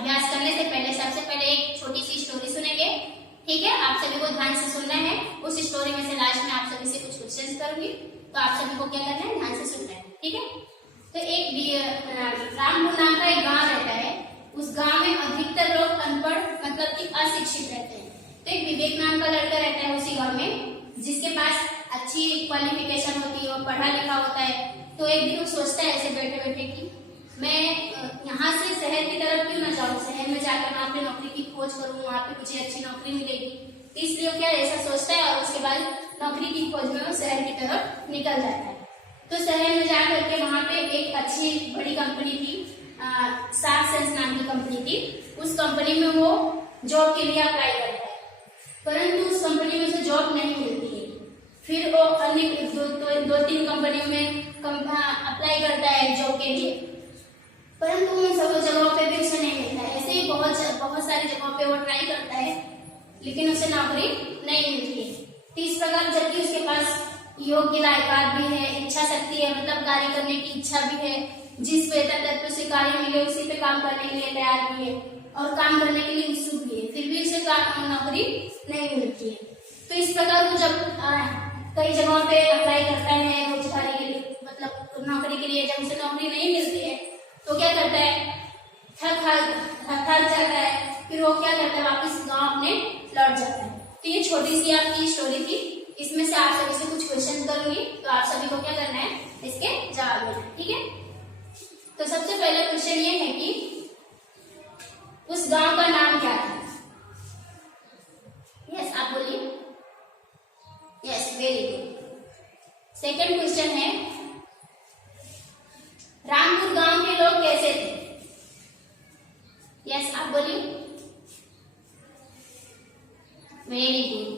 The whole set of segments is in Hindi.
अभ्यास करने से पहले सबसे पहले एक छोटी सी स्टोरी सुनेंगे। ठीक है, आप सभी को ध्यान से सुनना है। उस स्टोरी में से लास्ट में आप सभी से कुछ क्वेश्चन करूंगी, तो आप सभी को क्या करना है, ध्यान से सुनना है। ठीक है, तो एक रामपुर नाम का एक गांव रहता है। उस गांव में अधिकतर लोग अनपढ़ मतलब कि अशिक्षित रहते हैं। तो एक विवेक नाम का लड़का रहता है उसी गांव में, जिसके पास अच्छी क्वालिफिकेशन होती है, वो पढ़ा लिखा होता है। तो एक दिन वो सोचता है ऐसे बैठे बैठे कि मैं यहाँ से शहर की तरफ क्यों ना जाऊँ, शहर में जाकर वहाँ पे नौकरी की खोज करूँ, वहाँ पे मुझे अच्छी नौकरी मिलेगी। तो इसलिए वो क्या ऐसा सोचता है और उसके बाद नौकरी की खोज में वो शहर की तरफ निकल जाता है। तो शहर में जाकर के वहाँ पे एक अच्छी बड़ी कंपनी थी, साफ सेंस नाम की कंपनी थी। उस कंपनी में वो जॉब के लिए अप्लाई करता है, परंतु उस कंपनी में उसे जॉब नहीं मिलती है। फिर वो अन्य दो तीन कंपनियों में अप्लाई करता है जॉब के लिए, परंतु उन सब जगहों पे भी उसे नहीं मिलता है। ऐसे ही बहुत सारी जगहों पे वो ट्राई करता है, लेकिन उसे नौकरी नहीं मिलती है। तो इस प्रकार जबकि उसके पास योग्य लायकात भी है, इच्छा शक्ति है, मतलब कार्य करने की इच्छा भी है, जिस वेतन दर पे उसे कार्य मिले उसी पे काम करने के लिए तैयार भी है और काम करने के लिए उत्सुक भी है, फिर भी उसे नौकरी नहीं मिलती है। तो इस प्रकार वो जब कई जगहों पे अप्लाई करता है रोजगारी के लिए, मतलब नौकरी के लिए, जब उसे नौकरी नहीं मिलती है तो क्या करता है, थक जाता है। फिर वो क्या करता है, वापस गांव अपने लौट जाता है। तो ये छोटी सी आपकी स्टोरी थी, इसमें से आप सभी से कुछ क्वेश्चन करूंगी, तो आप सभी को क्या करना है, इसके जवाब देना है। ठीक है, तो सबसे पहला क्वेश्चन ये है कि उस गांव का नाम क्या था। यस, आप बोलिए। Yes, very good. Second question है, रामपुर गांव के लोग कैसे थे। यस, आप बोलिए। Very good.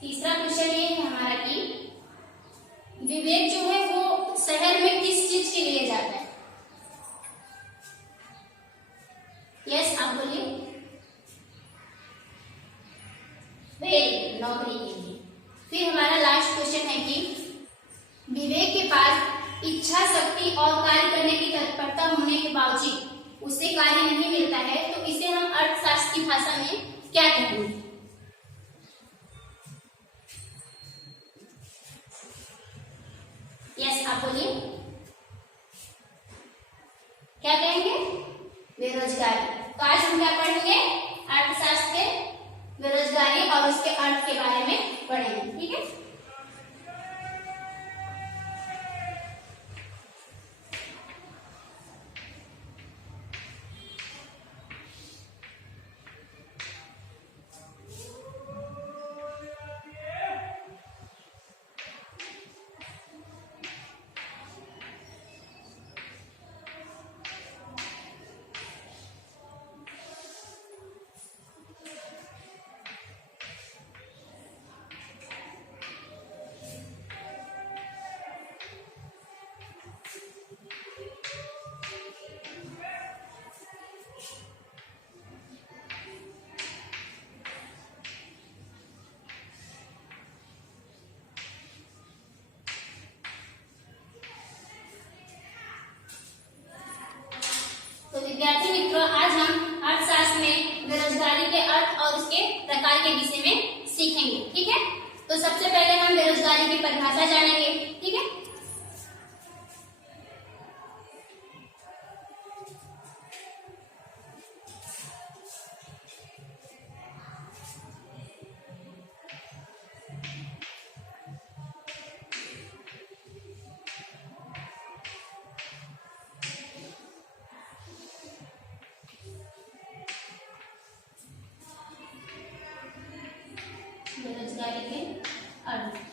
तीसरा क्वेश्चन ये है हमारा कि विवेक जो है वो शहर में किस चीज के लिए जाता है। यस, आप बोलिए। वेरी गुड, नौकरी के लिए। फिर हमारा लास्ट क्वेश्चन है कि विवेक के पास इच्छा शक्ति और कार्य करने की तत्परता होने के बावजूद उसे कार्य नहीं मिलता है, तो इसे हम अर्थशास्त्र की भाषा में क्या कहेंगे। यस, आप बोलिए। क्या कहेंगे, बेरोजगारी। तो आज हम क्या पढ़ेंगे, अर्थशास्त्र के बेरोजगारी और उसके अर्थ के बारे में पढ़ेंगे। ठीक है, तो विद्यार्थी मित्रों, आज हम अर्थशास्त्र में बेरोजगारी के अर्थ और उसके प्रकार के विषय में सीखेंगे। ठीक है, तो सबसे पहले हम बेरोजगारी की परिभाषा जानेंगे। ठीक है, बेरोजगारी के अर्थ।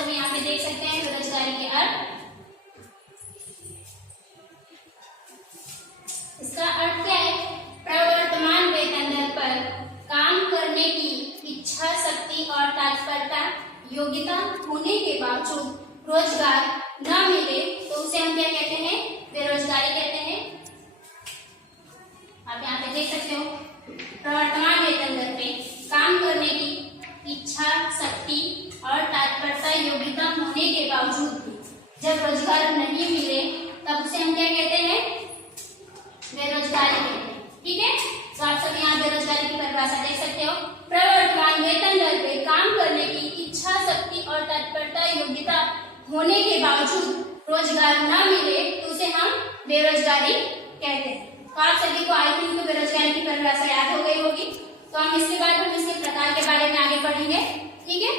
सभी यहाँ पे देख सकते हैं बेरोजगारी के अर्थ। इसका अर्थ क्या है? प्रवर्तमान वेतन दर पर काम करने की इच्छा शक्ति और तत्परता योग्यता होने के बावजूद रोजगार न मिले तो उसे हम क्या कहते हैं? बेरोजगारी कहते हैं। आप यहाँ पे देख सकते हो प्रवर्तमान वेतन दर पे काम करने की इच्छा शक्ति और तत्परता योग्यता होने के बावजूद भी जब रोजगार नहीं मिले तब उसे हम क्या कहते हैं? बेरोजगारी कहते हैं। ठीक है, तो आप सब यहाँ बेरोजगारी की परिभाषा देख सकते हो। प्रवर्तमान वेतन दर पे काम करने की इच्छा शक्ति और तत्परता योग्यता होने के बावजूद रोजगार न मिले तो उसे हम बेरोजगारी कहते हैं। तो आप सभी को आई थिंक बेरोजगारी की परिभाषा याद हो गई होगी। तो हम इसके बाद हम इसके प्रकार के बारे में आगे पढ़ेंगे। ठीक है,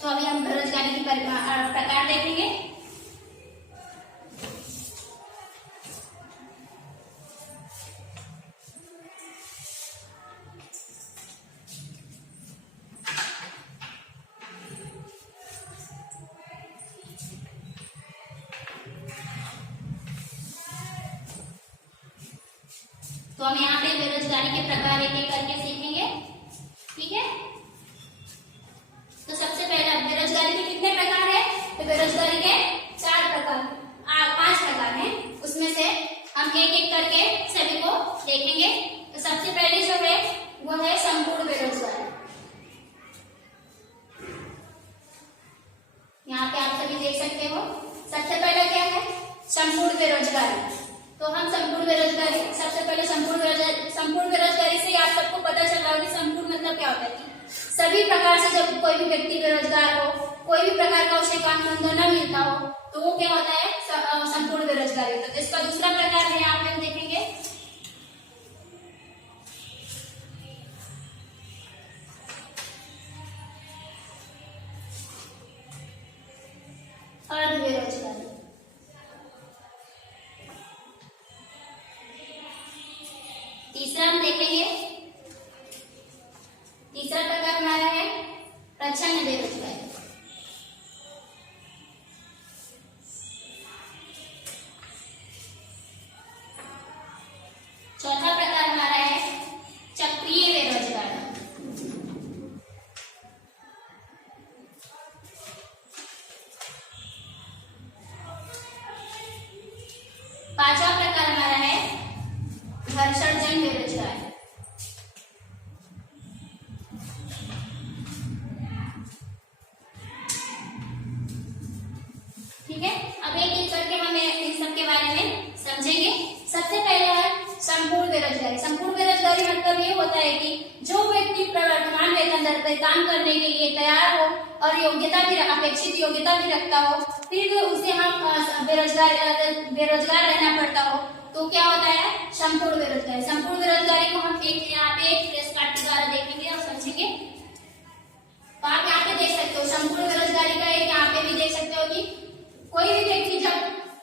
तो अभी हम बेरोजगारी की प्रकार देखेंगे। तो हम यहाँ पे बेरोजगारी के प्रकार एक एक करके सीखेंगे। ठीक है, तो सबसे पहला बेरोजगारी के कितने प्रकार है? तो बेरोजगारी के 5 प्रकार हैं। उसमें से हम एक एक करके सभी को देखेंगे। तो सबसे पहले जो है वो है संपूर्ण बेरोजगारी। यहाँ पे आप सभी देख सकते हो। सबसे पहला क्या है? संपूर्ण बेरोजगारी। तो हम संपूर्ण बेरोजगारी सबसे पहले संपूर्ण बेरोजगारी से आप सबको पता चल रहा है कि संपूर्ण मतलब क्या होता है कि सभी प्रकार से जब कोई भी व्यक्ति बेरोजगार हो, कोई भी प्रकार का उसे काम धंधा न मिलता हो तो वो क्या होता है? संपूर्ण बेरोजगारी होता है। तो इसका दूसरा प्रकार है, यहाँ पे हम देखेंगे अर्ध बेरोजगारी। तीसरा हम देखेंगे, तीसरा प्रकार हमारा है प्रच्छन्न बेरोजगारी। चौथा प्रकार हमारा है चक्रीय बेरोजगारी। पांचवा प्रकार हमारा है घर्षणजन्य बेरोजगारी। ठीक है, अब एक एक करके हम इन सब के बारे में समझेंगे। सबसे पहले है संपूर्ण बेरोजगारी। संपूर्ण बेरोजगारी मतलब ये होता है कि जो व्यक्ति प्रवर्तमान वेतन दर पर काम करने के लिए तैयार हो और योग्यता भी अपेक्षित योग्यता भी रखता हो, फिर उसे हम बेरोजगार रहना पड़ता हो तो क्या होता है? संपूर्ण बेरोजगारी। संपूर्ण बेरोजगारी को हम एक यहाँ पे एक फ्लैश कार्ड के द्वारा देखेंगे और समझेंगे। तो आप यहाँ पे देख सकते हो संपूर्ण बेरोजगारी का एक यहाँ पे भी देख सकते हो कि कोई भी व्यक्ति जब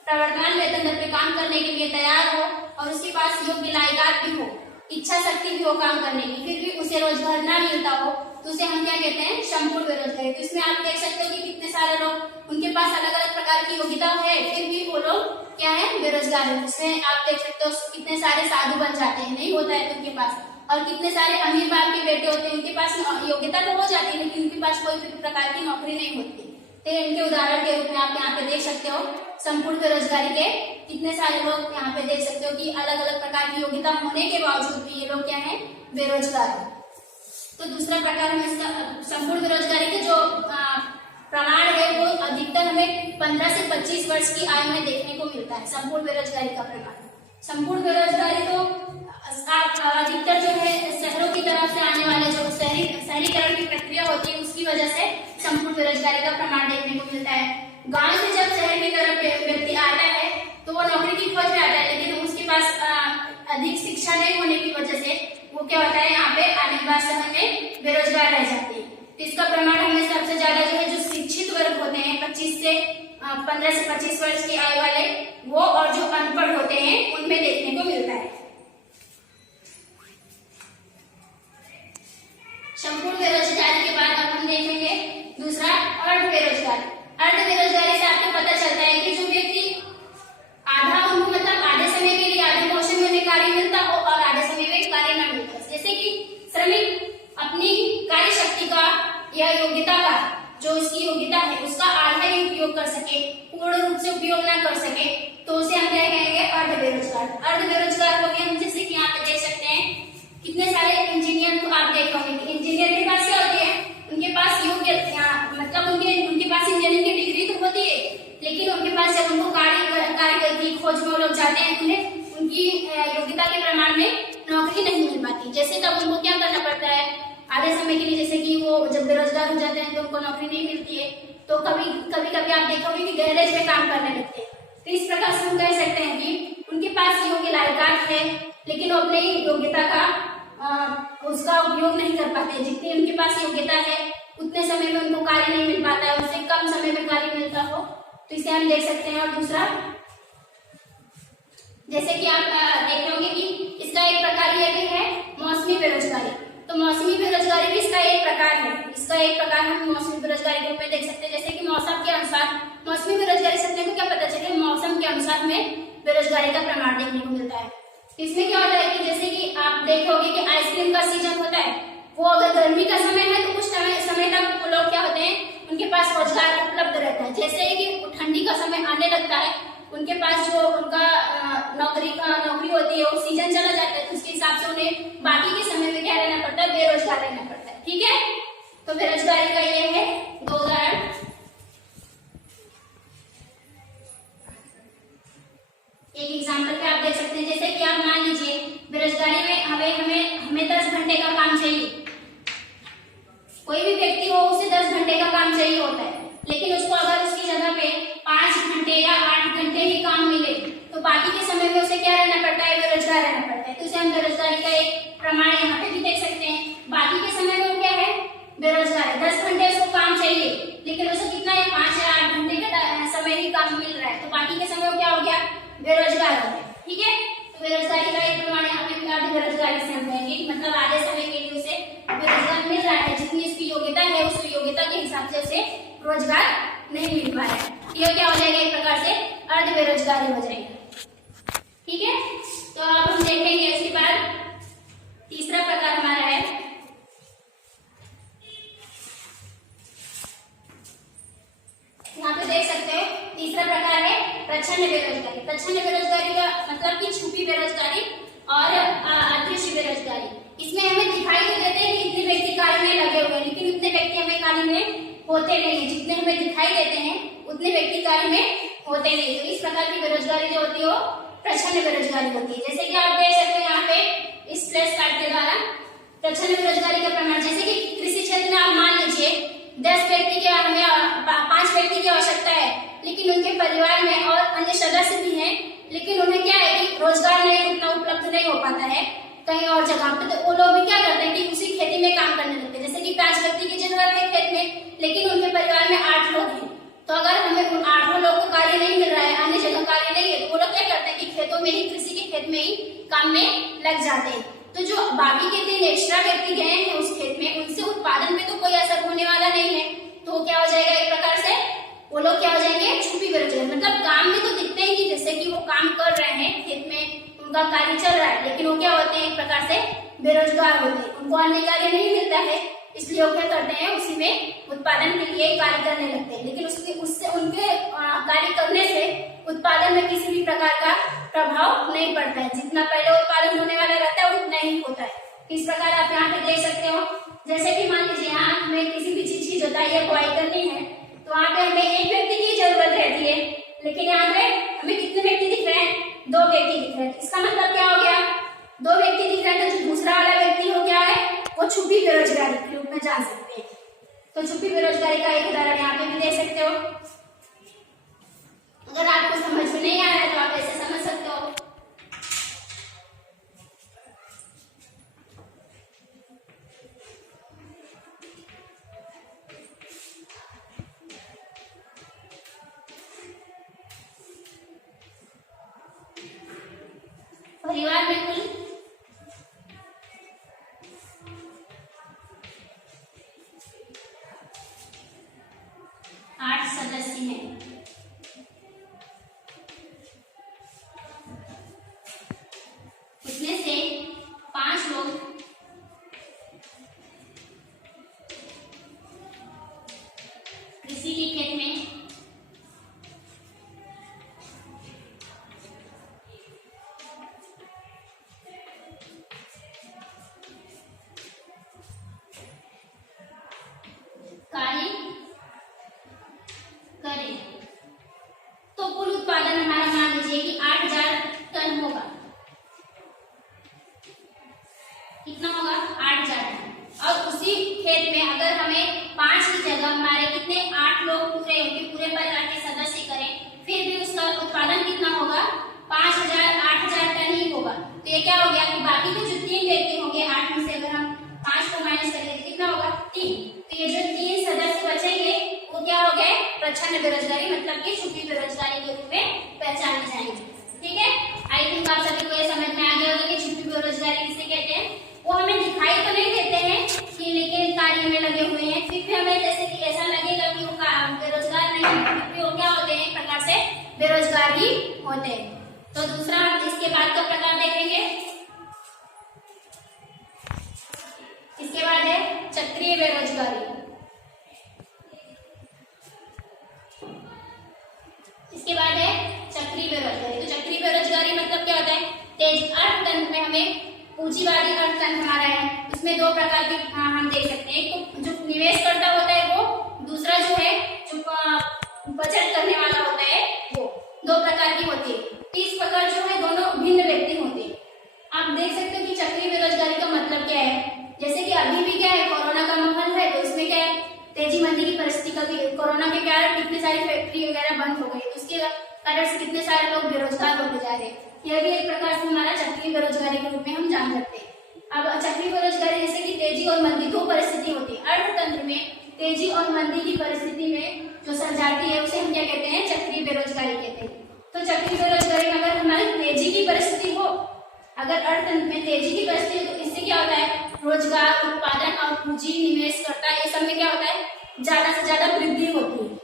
प्रवर्तमान वेतन दर पे काम करने के लिए तैयार हो और उसके पास योग्य लायकात भी हो, इच्छा शक्ति भी हो काम करने की, फिर भी उसे रोजगार न मिलता हो तो उसे हम क्या कहते हैं? संपूर्ण बेरोजगारी। तो इसमें आप देख सकते हो कि कितने सारे लोग उनके पास अलग अलग प्रकार की योग्यता है फिर भी वो लोग क्या है? बेरोजगार है। इसमें आप देख सकते हो कितने सारे साधु बन जाते हैं, नहीं होता है उनके पास, और कितने सारे अमीर बाप के बेटे होते हैं, उनके पास योग्यता तो हो जाती है लेकिन उनके पास कोई भी प्रकार की नौकरी नहीं होती। तो इनके उदाहरण के रूप में आप यहाँ पे देख सकते हो संपूर्ण बेरोजगारी के कितने सारे लोग यहाँ पे देख सकते हो कि अलग अलग प्रकार की योग्यता होने के बावजूद भी ये लोग क्या है? बेरोजगार है। तो दूसरा प्रकार में इसका संपूर्ण बेरोजगारी के जो प्रमाण है वो अधिकतर हमें 15 से 25 वर्ष की आयु में देखने को मिलता है। संपूर्ण बेरोजगारी का प्रमाण, संपूर्ण बेरोजगारी तो अधिकतर जो है शहरों की तरफ से आने वाले जो शहरीकरण की प्रक्रिया होती है उसकी वजह से संपूर्ण बेरोजगारी का प्रमाण देखने को मिलता है। गांव से जब शहर की तरफ व्यक्ति आता है तो वो नौकरी की खोज में आता है लेकिन उसके पास अधिक शिक्षा नहीं होने की वजह से वो क्या होता है? यहाँ पे आने के बाद समय में बेरोजगार रह जाते हैं। इसका प्रमाण हमें सबसे ज्यादा जो 15 से 25 वर्ष की आयु वाले वो और जो अनपढ़ होते हैं उनमें देखने को मिलता है। संपूर्ण बेरोजगारी के बाद अब हम देखेंगे दूसरा अर्ध बेरोजगारी। अर्ध बेरोजगारी से आपको पता चलता है कि जो व्यक्ति आधा उनको मतलब आधे समय के लिए आधे पोर्शन में कार्य मिलता हो और आधे समय में कार्य न मिलता, जैसे कि श्रमिक अपनी कार्य शक्ति का या योग्यता का जो उसकी योग्यता है उसका आधा ही उपयोग कर सके, पूर्ण रूप से उपयोग ना कर सके, तो उसे हम क्या कहेंगे अर्ध बेरोजगार। अर्ध बेरोजगार हो गए हम, जैसे कि यहाँ पे देख सकते हैं कितने सारे इंजीनियर को आप देख होंगे कि इंजीनियर के पास क्या होती है, उनके पास योग्य मतलब उनके पास इंजीनियरिंग की डिग्री तो होती है, लेकिन उनके पास जब उनको कार्य की खोज में लोग जाते हैं उन्हें उनकी योग्यता के प्रमाण में नौकरी नहीं मिल पाती। जैसे तब उनको क्या करना पड़ता है आधे समय के लिए, जैसे कि वो जब बेरोजगार हो जाते हैं तो उनको नौकरी नहीं मिलती है, तो कभी आप देखोगे कि गैरेज में काम करने लगते हैं। तो इस प्रकार से हम कह सकते हैं कि उनके पास योग्य लायकात है लेकिन वो अपनी योग्यता का उसका उपयोग नहीं कर पाते। जितनी उनके पास योग्यता है उतने समय में उनको कार्य नहीं मिल पाता है, उससे कम समय में कार्य मिलता हो, तो इसे हम देख सकते हैं। और दूसरा जैसे कि आप देख रहे होंगे कि इसका एक प्रकार यह भी है मौसमी बेरोजगारी। तो मौसमी बेरोजगारी भी इसका एक प्रकार है। इसका एक प्रकार हम मौसमी बेरोजगारी के रूप में देख सकते हैं, जैसे कि मौसम के अनुसार मौसमी बेरोजगारी से हमको क्या पता चले, मौसम के अनुसार हमें बेरोजगारी का प्रमाण देखने को मिलता है। इसमें क्या होता है कि जैसे कि आप देखोगे कि आइसक्रीम का सीजन होता है, वो अगर गर्मी का समय है तो कुछ समय तक वो लोग क्या होते हैं उनके पास रोजगार उपलब्ध रहता है। जैसे कि ठंडी का समय आने लगता है, उनके पास जो उनका नौकरी होती है वो सीजन चला जाता है, तो उसके हिसाब से उन्हें बाकी के समय में क्या रहना पड़ता है, बेरोजगार रहना पड़ता है। ठीक है, तो बेरोजगारी का ये है 2 उदाहरण। एक एग्जाम्पल पे आप देख सकते हैं, जैसे कि आप मान लीजिए बेरोजगारी में हमें 10 घंटे का काम चाहिए। कोई भी व्यक्ति हो उसे 10 घंटे का काम चाहिए होता है, लेकिन उसको अगर उसकी जगह पे 5 घंटे या 8 घंटे ही काम मिले तो बाकी के समय में उसे क्या रहना पड़ता है, बेरोजगार रहना पड़ता है। तो इसे हम बेरोजगारी का एक प्रमाण यहाँ पे भी देख सकते हैं। बाकी के समय में वो क्या है, बेरोजगार है। 10 घंटे उसको काम चाहिए लेकिन उसे कितना है 5 या 8 घंटे का समय ही काम मिल रहा है, तो बाकी के समय वो क्या हो गया, बेरोजगार हो गया। ठीक है, तो बेरोजगारी का एक प्रमाण यहाँ पे आधी बेरोजगारी से हम कहेंगे, मतलब आधे समय के लिए उसे बेरोजगार मिल रहा है, जितनी उसकी योग्यता है उस योग्यता के हिसाब से उसे रोजगार नहीं मिल पा रहा है। ये क्या हो जाएगा, एक प्रकार से अर्ध बेरोजगारी हो जाएगी। ठीक है, तो अब हम देखेंगे उसके बाद तीसरा प्रकार हमारा है यहाँ पे देख सकते हो, तीसरा प्रकार है प्रच्छन्न बेरोजगारी। प्रच्छन्न बेरोजगारी का मतलब कि छुपी बेरोजगारी और अदृश्य बेरोजगारी। इसमें हमें दिखाई तो देते हैं कि इतने व्यक्ति कार्य में लगे हुए हैं, लेकिन उतने व्यक्ति हमें कार्य में होते नहीं है। जितने हमें दिखाई देते हैं उतने व्यक्ति कार्य में होते नहीं। तो इस प्रकार की बेरोजगारी जो होती है वो प्रच्छन्न बेरोजगारी होती है। जैसे कि आप देख सकते हैं यहाँ पे इस प्लस कार्ड के द्वारा प्रच्छन्न बेरोजगारी का प्रमाण, जैसे कि कृषि क्षेत्र में आप मान लीजिए 10 व्यक्ति की हमें 5 व्यक्ति की आवश्यकता है, लेकिन उनके परिवार में और अन्य सदस्य भी हैं, लेकिन उन्हें क्या है कि रोजगार नहीं उतना उपलब्ध नहीं हो पाता है कहीं और जगह पे, तो वो लोग भी क्या करते हैं कि उसी खेती में काम करने लगते हैं। जैसे कि 5 व्यक्ति की जरूरत है खेत में, लेकिन उनके परिवार में 8 लोग हैं, तो अगर हमें उन 8 लोगों को कार्य नहीं मिल रहा है, अन्य जगह कार्य नहीं है, तो वो लोग क्या करते हैं कि खेतों में ही, कृषि के खेत में ही काम में लग जाते हैं। तो जो बाकी के 3 एक्स्ट्रा व्यक्ति गए हैं उस खेत में, उनसे उत्पादन पे तो कोई असर होने वाला नहीं है, तो क्या हो जाएगा, एक प्रकार से वो लोग क्या हो जाएंगे, छुपी बेरोजगारी। मतलब काम में तो दिखते हैं कि जैसे कि वो काम कर रहे हैं, खेत में उनका कार्य चल रहा है, लेकिन वो क्या होते हैं, एक प्रकार से बेरोजगार होते हैं। उनको अन्य कार्य नहीं मिलता है, इसलिए वो क्या करते हैं, उसी में उत्पादन के लिए कार्य करने लगते हैं, लेकिन उससे उनके कार्य करने से उत्पादन में किसी भी प्रकार का प्रभाव नहीं पड़ता है। जितना पहले उत्पादन होने वाला रहता है उतना ही होता है। इस प्रकार आप यहाँ पे देख सकते हो, जैसे कि मान लीजिए यहाँ हमें किसी भी चीज की जुताई या बुआई करनी है, तो वहाँ पे हमें 1 व्यक्ति की जरूरत रहती है, लेकिन यहाँ पे हमें कितने व्यक्ति दिख रहे हैं, 2 व्यक्ति दिख रहे हैं। इसका मतलब क्या हो गया, 2 व्यक्ति दिख रहे हैं, तो जो दूसरा वाला व्यक्ति हो गया है वो छुपी बेरोजगारी के रूप में जान सकते हैं। तो छुपी बेरोजगारी का एक उदाहरण यहाँ पे भी दे सकते हो। अगर आपको समझ में नहीं आ रहा है तो आप ऐसे समझ सकते हो। परिवार में कुल 8 सदस्य हैं। उसमें से 5 लोग कृषि के खेत में कार्य करें। तो कुल उत्पादन हमारा मान लीजिए कि 8000 टन होगा। कितना होगा? 8000 टन। और उसी खेत में अगर हमें 5 की जगह हमारे कितने 8 लोग पूरे होंगे, पूरे परिवार के सदस्य करें, फिर भी उसका उत्पादन कितना होगा? 5000 8000 टन ही होगा। तो ये क्या हो गया कि बाकी के जो 3 व्यक्ति होंगे 8 में से अगर हम 5 को माइनस करेंगे तो कितना होगा? 3। तो ये जो 3 सदस्य बचेंगे वो क्या हो गए? प्रच्छन्न बेरोजगारी, मतलब कि छुपी बेरोजगारी के रूप में पहचाने जाएंगे। ठीक है, आई थिंक आप सभी को ये समझ में आ गया होगा कि छुपी बेरोजगारी किसे कहते हैं। वो हमें दिखाई तो नहीं देते हैं कि लेकिन कार्य में लगे हुए हैं, फिर भी हमें जैसे कि ऐसा लगेगा कि वो बेरोजगार नहीं है, फिर भी वो क्या होते हैं? एक प्रकार से बेरोजगार ही होते हैं। तो दूसरा हम इसके बाद का प्रकार देखेंगे। इसके बाद है चक्रीय बेरोजगारी। इसके बाद है चक्रीय बेरोजगारी। तो चक्रीय बेरोजगारी मतलब क्या होता है? तेज अर्थतंत्र में हमें पूंजीवादी अर्थतंत्र हमारा है, उसमें 2 प्रकार के हम देख सकते हैं। एक तो जो निवेश करता होता है वो, दूसरा जो है जो बचत करने वाला होता है वो। 2 प्रकार की होती है। इस प्रकार जो है दोनों भिन्न व्यक्ति होते हैं। आप देख सकते हो कि चक्रीय बेरोजगारी का मतलब क्या है। जैसे कि अभी भी क्या है, कोरोना का माहौल है, तो इसमें क्या है, तेजी मंदी की परिस्थिति का भी, कोरोना के कारण कितनी सारी फैक्ट्री वगैरह बंद हो गई, उसके कारण से कितने सारे लोग बेरोजगार होते जा रहे हैं। यह भी एक प्रकार से हमारा चक्रीय बेरोजगारी के रूप में हम जान सकते हैं। अब चक्रीय बेरोजगारी जैसे कि तेजी और मंदी 2 परिस्थिति होती है। अर्थतंत्र में तेजी और मंदी की परिस्थिति में जो सर्जाती है उसे हम क्या कहते हैं? चक्रीय बेरोजगारी कहते हैं। तो चक्रीय बेरोजगारी में अगर हमारी तेजी की परिस्थिति हो, अगर अर्थतंत्र में तेजी की परिस्थिति हो, तो इससे क्या होता है? रोजगार, उत्पादन और पूंजी निवेश करता है, ये सब में क्या होता है? ज्यादा से ज्यादा वृद्धि होती है,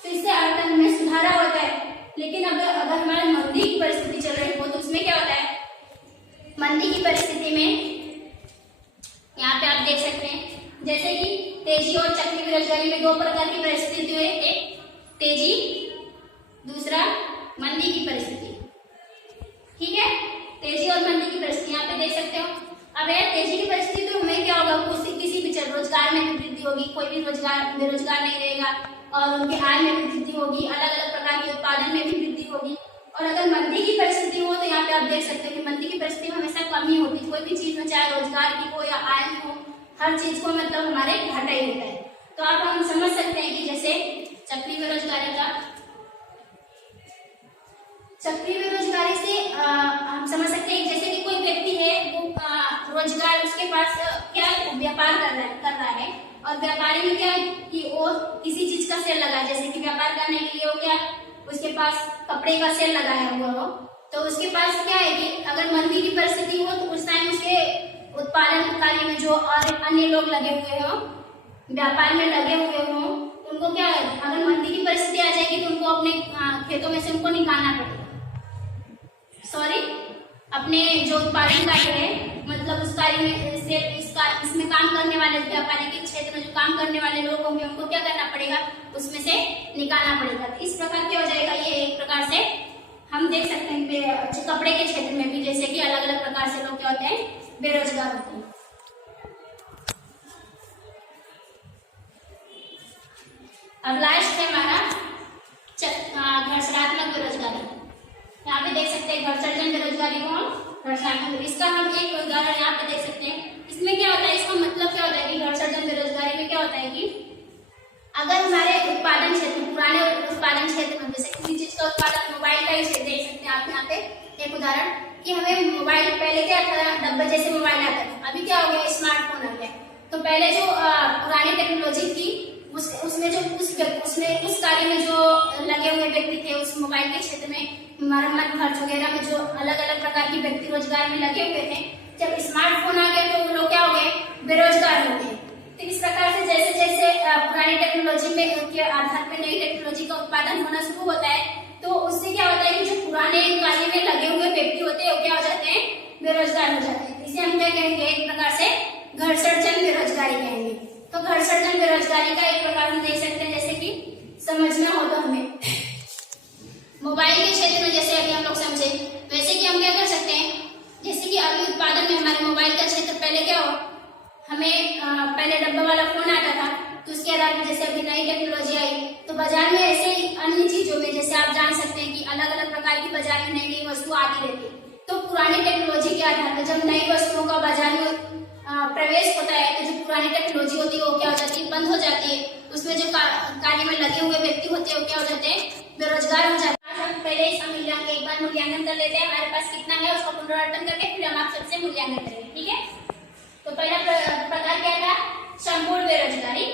तो इससे अर्थतंत्र में सुधार होता है। लेकिन अगर हमारे मंदी की परिस्थिति चल रही हो तो उसमें क्या होता है? मंदी की परिस्थिति में यहाँ पे आप देख सकते हैं जैसे कि तेजी और चक्रीय बेरोजगारी में 2 प्रकार की परिस्थिति है, एक तेजी, दूसरा मंदी की परिस्थिति। ठीक है, तेजी और मंदी की परिस्थिति यहाँ पे देख सकते हो। अब यार तेजी की परिस्थिति तो हमें क्या होगा? किसी भी रोजगार में भी वृद्धि होगी, कोई भी बेरोजगार नहीं रहेगा और उनके आय में भी वृद्धि होगी, अलग अलग प्रकार के उत्पादन में भी वृद्धि होगी। और अगर मंदी की परिस्थिति हो तो यहाँ पे आप देख सकते हैं कि मंदी की परिस्थिति में हमेशा कमी होती है, कोई भी चीज में, चाहे रोजगार की हो या आय में हो, हर चीज को मतलब हमारे घाटा ही होता है। तो आप हम समझ सकते हैं कि जैसे चक्रीय बेरोजगारी से हम समझ सकते हैं जैसे कि कोई व्यक्ति है वो रोजगार, उसके पास क्या व्यापार कर रहा है और व्यापारी में क्या है कि वो किसी चीज का सेल लगा है, जैसे कि व्यापार करने के लिए हो गया, उसके पास कपड़े का सेल लगाया हुआ हो, तो उसके पास क्या है कि अगर मंदी की परिस्थिति हो तो उस टाइम उसके उत्पादन कार्य में जो और अन्य लोग लगे हुए हो, व्यापार में लगे हुए हो, उनको क्या है, अगर मंदी की परिस्थिति आ जाएगी तो उनको अपने खेतों में से उनको निकालना पड़ेगा। अपने जो उत्पादन कार्य है, मतलब उस कार्य में से इसमें काम करने वाले, व्यापारी के क्षेत्र में जो काम करने वाले लोग होंगे उनको क्या करना पड़ेगा? उसमें से निकालना पड़ेगा। तो इस प्रकार क्या हो जाएगा? ये एक प्रकार से हम देख सकते हैं जो कपड़े के क्षेत्र में भी जैसे कि अलग अलग प्रकार से लोग क्या होते हैं? बेरोजगार होते हैं। अब लास्ट है हमारा घर्षणात्मक बेरोजगारी। यहाँ पे देख सकते हैं घर्षण बेरोजगारी को घर्षणात्मक, इसका हम एक उदाहरण यहाँ पे देख सकते हैं। इसमें क्या होता है, इसका मतलब क्या होता है कि घर्षण बेरोजगारी में क्या होता है कि अगर हमारे उत्पादन क्षेत्र, पुराने उत्पादन क्षेत्र में जैसे किसी चीज का उत्पादन, मोबाइल का ही देख सकते हैं आप यहाँ पे एक उदाहरण कि हमें मोबाइल, पहले क्या था, डब्बे जैसे मोबाइल आता था, अभी क्या हो गया, स्मार्टफोन आ गया। तो पहले जो पुरानी टेक्नोलॉजी थी उसमें जो उस कार्य में जो लगे हुए व्यक्ति थे, उस मोबाइल के क्षेत्र में मरम्मत खर्च वगैरह में जो अलग अलग प्रकार के व्यक्ति रोजगार में लगे हुए थे, जब स्मार्टफोन आ गया तो वो लोग क्या हो गए, बेरोजगार हो गए। तो इस प्रकार से जैसे जैसे पुरानी टेक्नोलॉजी में के आधार पर नई टेक्नोलॉजी का उत्पादन होना शुरू होता है, तो उससे क्या होता है कि जो पुराने कार्य में लगे हुए व्यक्ति होते हैं वो क्या हो जाते हैं, बेरोजगार हो जाते हैं। इसे हम क्या कहेंगे, एक प्रकार से घर सर्जन बेरोजगारी कहेंगे। तो घर सर्जन बेरोजगारी का एक प्रकार हम देख सकते हैं, जैसे कि समझना हो तो हमें मोबाइल के क्षेत्र में जैसे अभी हम लोग समझे, वैसे कि हम क्या कर सकते हैं, जैसे कि अभी उत्पादन में हमारे मोबाइल का क्षेत्र पहले क्या हो, हमें पहले डब्बा वाला फोन आता था, तो उसके आधार पर जैसे अभी नई टेक्नोलॉजी आई तो बाजार में ऐसे ही अन्य चीजों में जैसे आप जान सकते हैं कि अलग अलग प्रकार की बाजार में नई नई वस्तु आती रहती है। तो पुरानी टेक्नोलॉजी के आधार पर जब नई वस्तुओं का बाजार में प्रवेश होता है तो जो पुरानी टेक्नोलॉजी होती है वो क्या हो जाती है, बंद हो जाती है। उसमें जो कार्य में लगे हुए व्यक्ति होते हैं वो क्या हो जाते हैं, बेरोजगार हो जाते हैं। हम पहले इसका मूल्यांकन एक बार मूल्यांकन कर लेते हैं, हमारे पास कितना है उसका पुनरावर्तन करके फिर हम आप सबसे मूल्यांकन करेंगे, ठीक है। तो पहला प्रकार क्या था, संपूर्ण बेरोजगारी,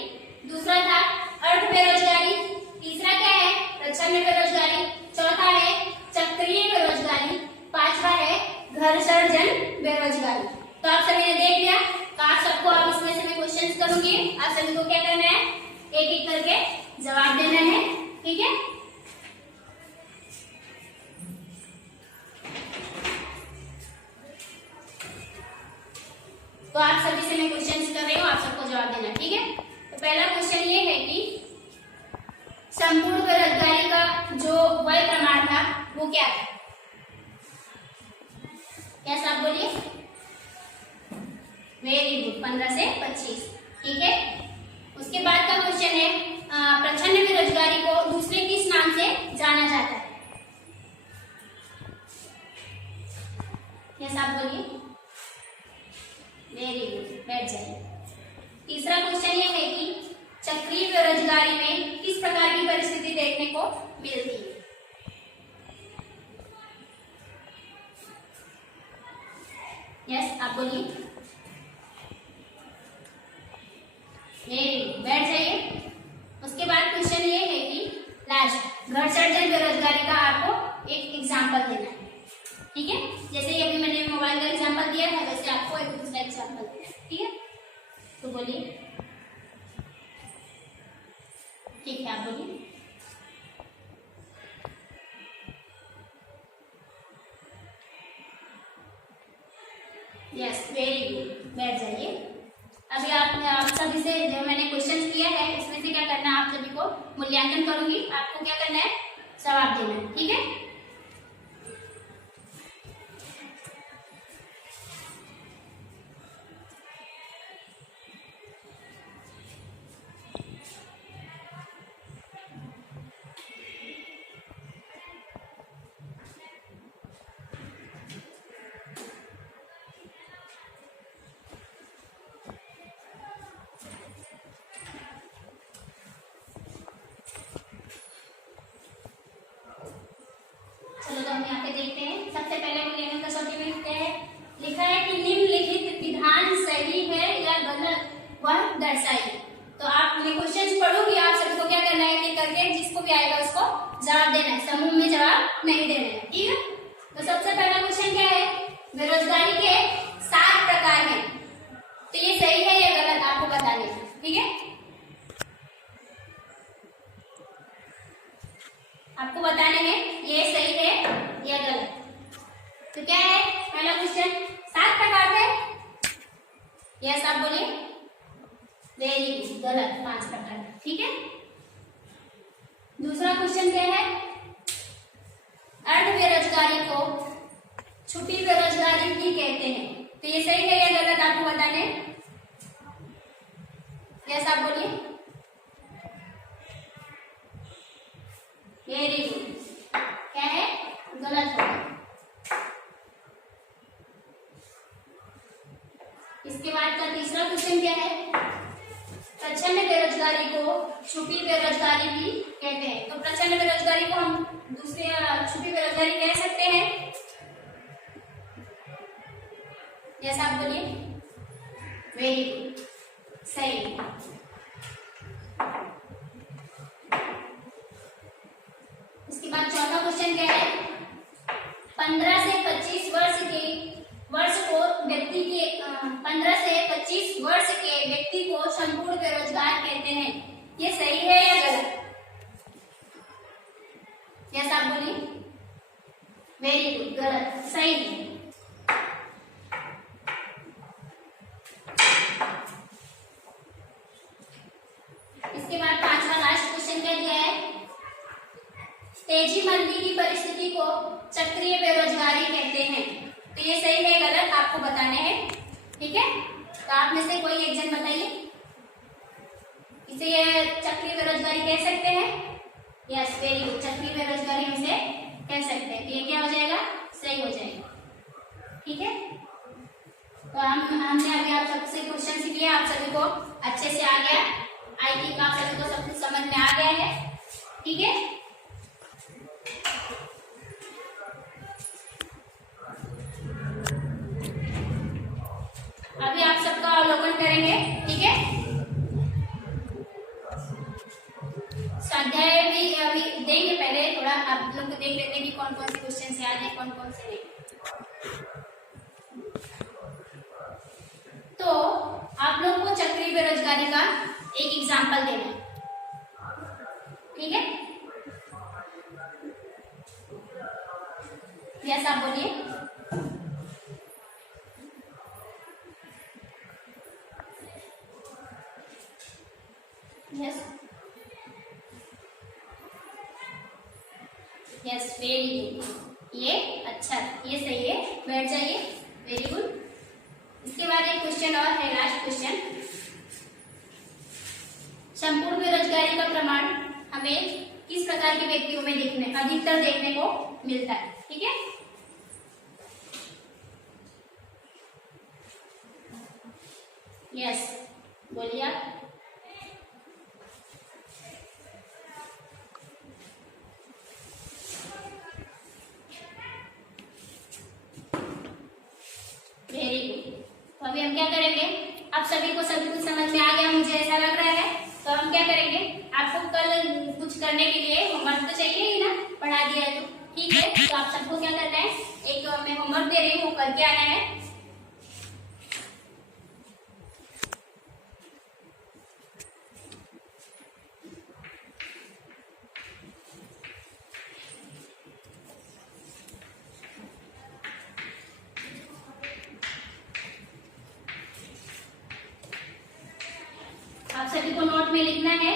दूसरा था अर्ध बेरोजगारी, तीसरा क्या है, प्रच्छन्न बेरोजगारी, चौथा है चक्रीय बेरोजगारी, पांचवा है घर सर्जन बेरोजगारी। तो आप सभी ने देख लिया, तो आप सबको अब इसमें से मैं क्वेश्चंस करूंगी, आप सभी को क्या करना है, एक एक करके जवाब देना है, ठीक है। तो आप सभी से मैं क्वेश्चंस कर रही हूँ, आप सबको जवाब देना, ठीक है। तो पहला क्वेश्चन ये है कि संपूर्ण बेरोजगारी का जो वय प्रमाण था वो क्या था, क्या साहब बोलिए, वेरी गुड, 15 से 25, ठीक है। उसके बाद का क्वेश्चन है प्रच्छन्न बेरोजगारी को दूसरे किस नाम से जाना जाता है, क्या साहब बोलिए, वेरी गुड, बैठ जाइए। तीसरा क्वेश्चन ये है कि चक्रीय बेरोजगारी में किस प्रकार की परिस्थिति देखने को मिलती है, यस आप बोलिए, वेरी गुड, बैठ जाइए। उसके बाद क्वेश्चन ये है कि लास्ट घर सर्जन बेरोजगारी का आपको एक एग्जाम्पल देना है, ठीक है। जैसे कि अभी मैंने मोबाइल का एग्जाम्पल दिया था वैसे आपको एक दूसरा एग्जाम्पल देना है, ठीक है। तो बोलिए, ठीक है आप बोलिए, यस वेरी गुड, बैठ जाइए। अभी आप सभी से जो मैंने क्वेश्चन किया है इसमें से क्या करना है, आप सभी को मूल्यांकन करूंगी, आपको क्या करना है, जवाब देना है, ठीक है। चलो तो हम यहाँ पे देखते हैं। सबसे पहले मूल्यांकन कसौटी में क्या है, लिखा है कि निम्नलिखित विधान सही है या गलत वह दर्शाइए। तो आप मैं क्वेश्चन पढ़ूंगी, आप सभी को क्या करना है कि करके जिसको भी आएगा उसको जवाब देना है, समूह में जवाब नहीं देना है, ठीक है। तो सबसे पहला क्वेश्चन क्या है, बेरोजगारी के 7 प्रकार हैं, तो ये सही है या गलत आपको बताने हैं, ठीक है। आपको बताने में ये सही है या गलत। तो क्या है पहला क्वेश्चन, 7 प्रकार थे, यस आप बोलिए, वेरी गुड, गलत, 5 प्रकार, ठीक है। दूसरा क्वेश्चन क्या है, अर्ध बेरोजगारी को छुपी बेरोजगारी भी कहते हैं, तो ये सही है या गलत आपको बताने, यस आप बोलिए, वेरी गुड, क्या है, गलत होगा। इसके बाद का तीसरा क्वेश्चन क्या है, प्रच्छन्न बेरोजगारी को छुपी बेरोजगारी भी कहते हैं, तो प्रच्छन्न बेरोजगारी को हम दूसरे छुपी बेरोजगारी कह सकते हैं, यस आप बोलिए, वेरी गुड, सही। इसके बाद चौथा क्वेश्चन क्या है, संपूर्ण बेरोजगार कहते हैं। ये सही है या गलत? यस आप बोलिए। वेरी गुड, गलत, सही है। इसके बाद पांचवा लास्ट क्वेश्चन क्या दिया है? तेजी मंदी की परिस्थिति को चक्रीय बेरोजगारी कहते हैं। तो ये सही है गलत आपको बताने हैं, ठीक है? तो आप में से कोई एक जन बताइए, इसे ये चक्रीय बेरोजगारी कह सकते हैं? यस वेरी गुड, चक्रीय बेरोजगारी हम इसे कह सकते हैं। तो ये क्या हो जाएगा? सही हो जाएगा, ठीक है? तो हमने अभी आप सबसे क्वेश्चन किए, आप सभी को अच्छे से आ गया। आई थिंक आप सभी को सब कुछ समझ में आ गया है, ठीक है? अभी आप सबका अवलोकन करेंगे, ठीक है? स्वाध्याय भी अभी देंगे, पहले थोड़ा आप लोग देख लेते हैं कि कौन कौन से क्वेश्चन याद है, कौन कौन से नहीं। तो आप लोग को चक्रीय बेरोजगारी का एक एग्जाम्पल देना है, ठीक है? यस आप बोलिए। यस यस वेरी गुड, ये अच्छा, ये सही है, बैठ जाइए, वेरी गुड। इसके बाद एक क्वेश्चन और है, लास्ट क्वेश्चन। संपूर्ण बेरोजगारी का प्रमाण हमें किस प्रकार के व्यक्तियों में अधिकतर देखने को मिलता है, ठीक है? यस बोलिए आप। Very good. तो अभी हम क्या करेंगे, आप सभी को सब कुछ समझ में आ गया मुझे ऐसा लग रहा है। तो हम क्या करेंगे, आपको कल कुछ करने के लिए होमवर्क तो चाहिए ही ना, पढ़ा दिया है तो, ठीक है? तो आप सबको क्या करना है, एक मैं होमवर्क दे रही हूँ, वो करके आना है। आप सभी को नोट में लिखना है।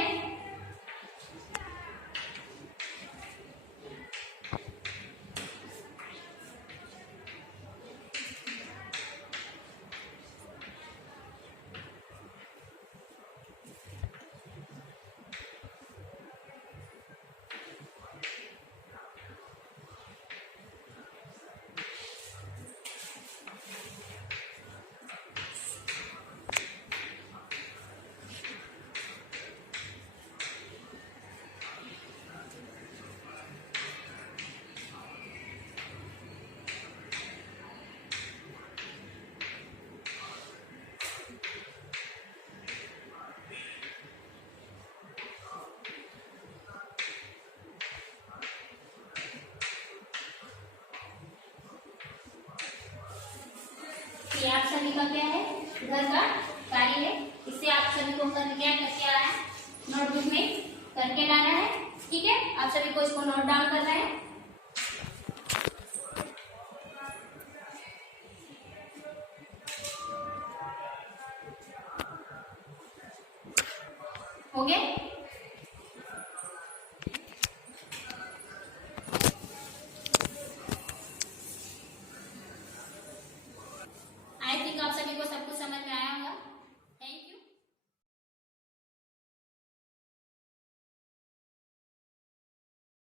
ये आप सभी का क्या है, घर का कार्य है। इससे आप सभी को करके आना है, नोटबुक में करके लाना है, ठीक है? आप सभी को इसको नोट डाउन करना है। हो गया?